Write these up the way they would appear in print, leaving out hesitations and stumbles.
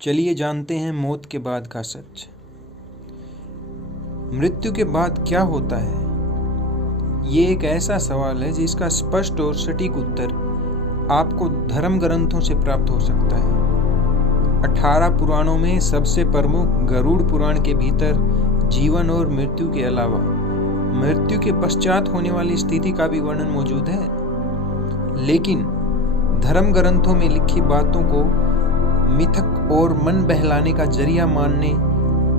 चलिए जानते हैं मौत के बाद का सच। मृत्यु के बाद क्या होता है? ये एक ऐसा सवाल है जिसका स्पष्ट और सटीक उत्तर आपको धर्म ग्रंथों से प्राप्त हो सकता है। 18 पुराणों में सबसे प्रमुख गरुड़ पुराण के भीतर जीवन और मृत्यु के अलावा मृत्यु के पश्चात होने वाली स्थिति का भी वर्णन मौजूद है। लेकिन धर्म ग्रंथों में लिखी बातों को मिथक और मन बहलाने का जरिया मानने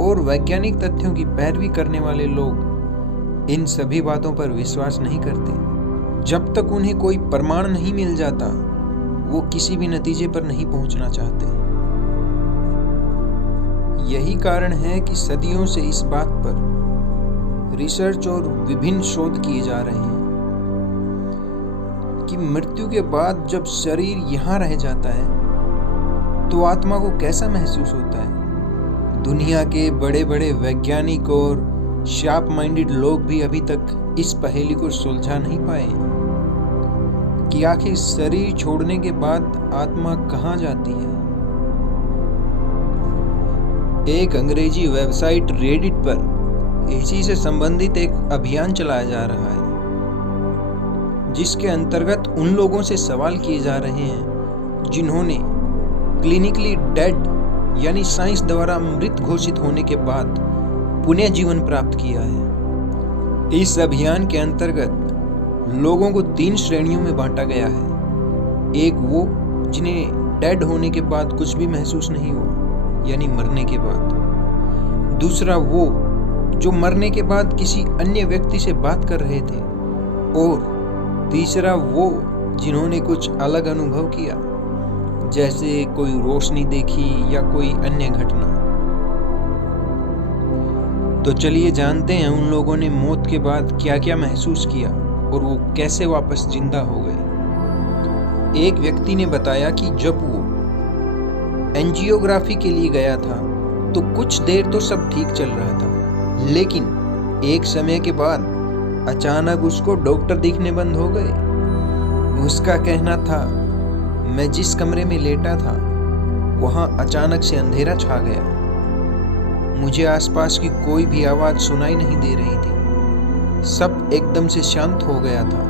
और वैज्ञानिक तथ्यों की पैरवी करने वाले लोग इन सभी बातों पर विश्वास नहीं करते। जब तक उन्हें कोई प्रमाण नहीं मिल जाता, वो किसी भी नतीजे पर नहीं पहुंचना चाहते। यही कारण है कि सदियों से इस बात पर रिसर्च और विभिन्न शोध किए जा रहे हैं कि मृत्यु के बाद जब शरीर यहाँ रह जाता है तो आत्मा को कैसा महसूस होता है। दुनिया के बड़े बड़े वैज्ञानिक और शार्प माइंडेड लोग भी अभी तक इस पहेली को सुलझा नहीं पाए कि आखिर शरीर छोड़ने के बाद आत्मा कहाँ जाती है। एक अंग्रेजी वेबसाइट रेडिट पर इसी से संबंधित एक अभियान चलाया जा रहा है, जिसके अंतर्गत उन लोगों से सवाल किए जा रहे हैं जिन्होंने क्लिनिकली डेड यानी साइंस द्वारा मृत घोषित होने के बाद पुनः जीवन प्राप्त किया है। इस अभियान के अंतर्गत लोगों को 3 श्रेणियों में बांटा गया है। एक वो जिन्हें डेड होने के बाद कुछ भी महसूस नहीं हुआ यानी मरने के बाद। दूसरा वो जो मरने के बाद किसी अन्य व्यक्ति से बात कर रहे थे। और तीसरा वो जिन्होंने कुछ अलग अनुभव किया, जैसे कोई रोशनी देखी या कोई अन्य घटना। तो चलिए जानते हैं उन लोगों ने मौत के बाद क्या क्या महसूस किया और वो कैसे वापस जिंदा हो गए। एक व्यक्ति ने बताया कि जब वो एंजियोग्राफी के लिए गया था तो कुछ देर तो सब ठीक चल रहा था, लेकिन एक समय के बाद अचानक उसको डॉक्टर दिखने बंद हो गए। उसका कहना था, मैं जिस कमरे में लेटा था वहां अचानक से अंधेरा छा गया। मुझे आसपास की कोई भी आवाज सुनाई नहीं दे रही थी। सब एकदम से शांत हो गया था।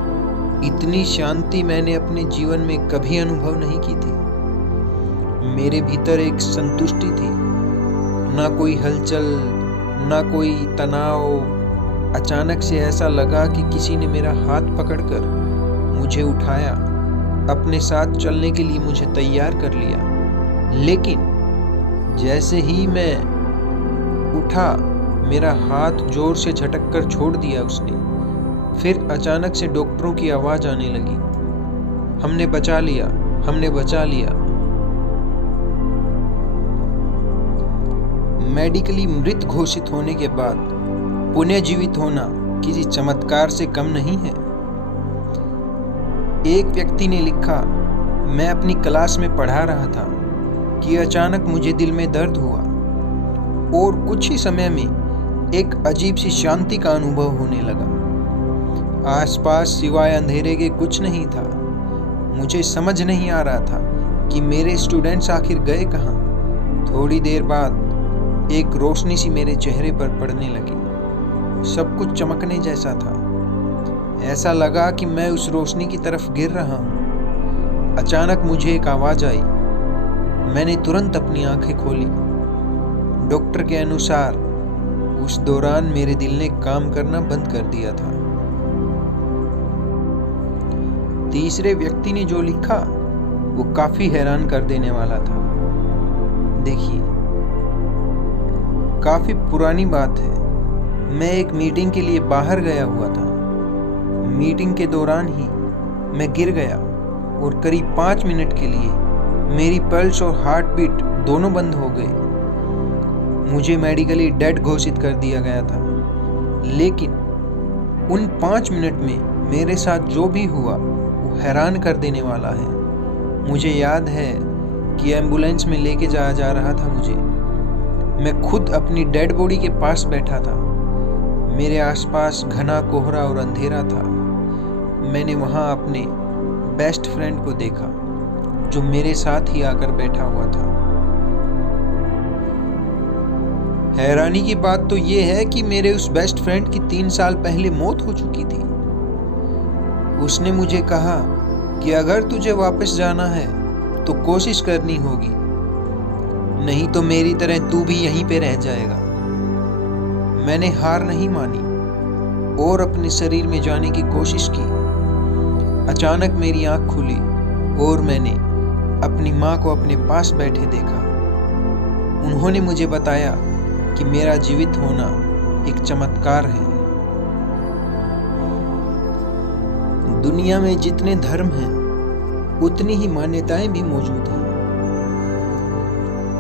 इतनी शांति मैंने अपने जीवन में कभी अनुभव नहीं की थी। मेरे भीतर एक संतुष्टि थी, ना कोई हलचल, ना कोई तनाव। अचानक से ऐसा लगा कि किसी ने मेरा हाथ पकड़कर मुझे उठाया, अपने साथ चलने के लिए मुझे तैयार कर लिया। लेकिन जैसे ही मैं उठा, मेरा हाथ जोर से झटक कर छोड़ दिया उसने। फिर अचानक से डॉक्टरों की आवाज आने लगी, हमने बचा लिया, हमने बचा लिया। मेडिकली मृत घोषित होने के बाद पुनः जीवित होना किसी चमत्कार से कम नहीं है। एक व्यक्ति ने लिखा, मैं अपनी क्लास में पढ़ा रहा था कि अचानक मुझे दिल में दर्द हुआ और कुछ ही समय में एक अजीब सी शांति का अनुभव होने लगा। आसपास सिवाय अंधेरे के कुछ नहीं था। मुझे समझ नहीं आ रहा था कि मेरे स्टूडेंट्स आखिर गए कहाँ। थोड़ी देर बाद एक रोशनी सी मेरे चेहरे पर पड़ने लगी। सब कुछ चमकने जैसा था। ऐसा लगा कि मैं उस रोशनी की तरफ गिर रहा हूँ। अचानक मुझे एक आवाज आई। मैंने तुरंत अपनी आंखें खोली। डॉक्टर के अनुसार उस दौरान मेरे दिल ने काम करना बंद कर दिया था। तीसरे व्यक्ति ने जो लिखा वो काफी हैरान कर देने वाला था। देखिए, काफी पुरानी बात है। मैं एक मीटिंग के लिए बाहर गया हुआ था। मीटिंग के दौरान ही मैं गिर गया और करीब 5 मिनट के लिए मेरी पल्स और हार्ट बीट दोनों बंद हो गए। मुझे मेडिकली डेड घोषित कर दिया गया था। लेकिन उन 5 मिनट में मेरे साथ जो भी हुआ वो हैरान कर देने वाला है। मुझे याद है कि एम्बुलेंस में लेके जाया जा रहा था मुझे। मैं खुद अपनी डेड बॉडी के पास बैठा था। मेरे आसपास घना कोहरा और अंधेरा था। मैंने वहां अपने बेस्ट फ्रेंड को देखा जो मेरे साथ ही आकर बैठा हुआ था। हैरानी की बात तो ये है कि मेरे उस बेस्ट फ्रेंड की 3 साल पहले मौत हो चुकी थी। उसने मुझे कहा कि अगर तुझे वापस जाना है तो कोशिश करनी होगी, नहीं तो मेरी तरह तू भी यहीं पे रह जाएगा। मैंने हार नहीं मानी और अपने शरीर में जाने की कोशिश की। अचानक मेरी आंख खुली और मैंने अपनी माँ को अपने पास बैठे देखा। उन्होंने मुझे बताया कि मेरा जीवित होना एक चमत्कार है। दुनिया में जितने धर्म हैं उतनी ही मान्यताएं भी मौजूद हैं।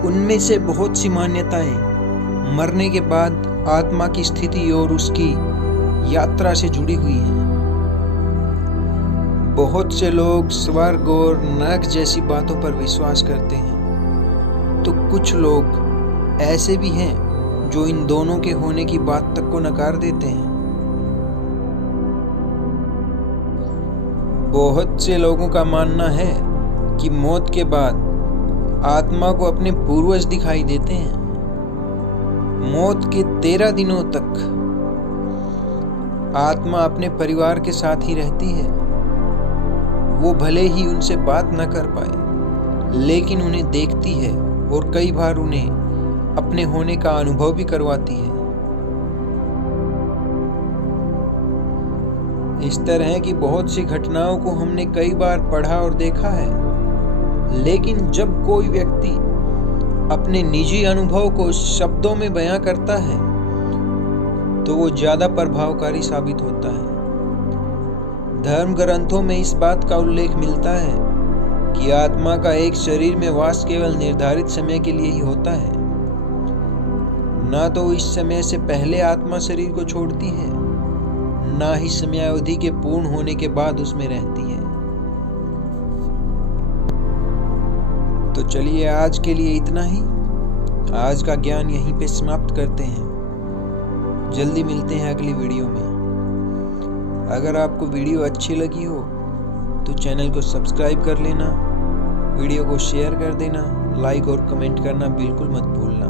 उनमें से बहुत सी मान्यताएं मरने के बाद आत्मा की स्थिति और उसकी यात्रा से जुड़ी हुई हैं। बहुत से लोग स्वर्ग और नरक जैसी बातों पर विश्वास करते हैं, तो कुछ लोग ऐसे भी हैं जो इन दोनों के होने की बात तक को नकार देते हैं। बहुत से लोगों का मानना है कि मौत के बाद आत्मा को अपने पूर्वज दिखाई देते हैं। मौत के 13 दिनों तक आत्मा अपने परिवार के साथ ही रहती है। वो भले ही उनसे बात न कर पाए, लेकिन उन्हें देखती है और कई बार उन्हें अपने होने का अनुभव भी करवाती है। इस तरह की बहुत सी घटनाओं को हमने कई बार पढ़ा और देखा है, लेकिन जब कोई व्यक्ति अपने निजी अनुभव को शब्दों में बयां करता है तो वो ज्यादा प्रभावकारी साबित होता है। धर्म ग्रंथों में इस बात का उल्लेख मिलता है कि आत्मा का एक शरीर में वास केवल निर्धारित समय के लिए ही होता है, ना तो इस समय से पहले आत्मा शरीर को छोड़ती है, ना ही समयावधि के पूर्ण होने के बाद उसमें रहती है। तो चलिए आज के लिए इतना ही। आज का ज्ञान यहीं पे समाप्त करते हैं। जल्दी मिलते हैं अगली वीडियो में। अगर आपको वीडियो अच्छी लगी हो तो चैनल को सब्सक्राइब कर लेना, वीडियो को शेयर कर देना, लाइक और कमेंट करना बिल्कुल मत भूलना।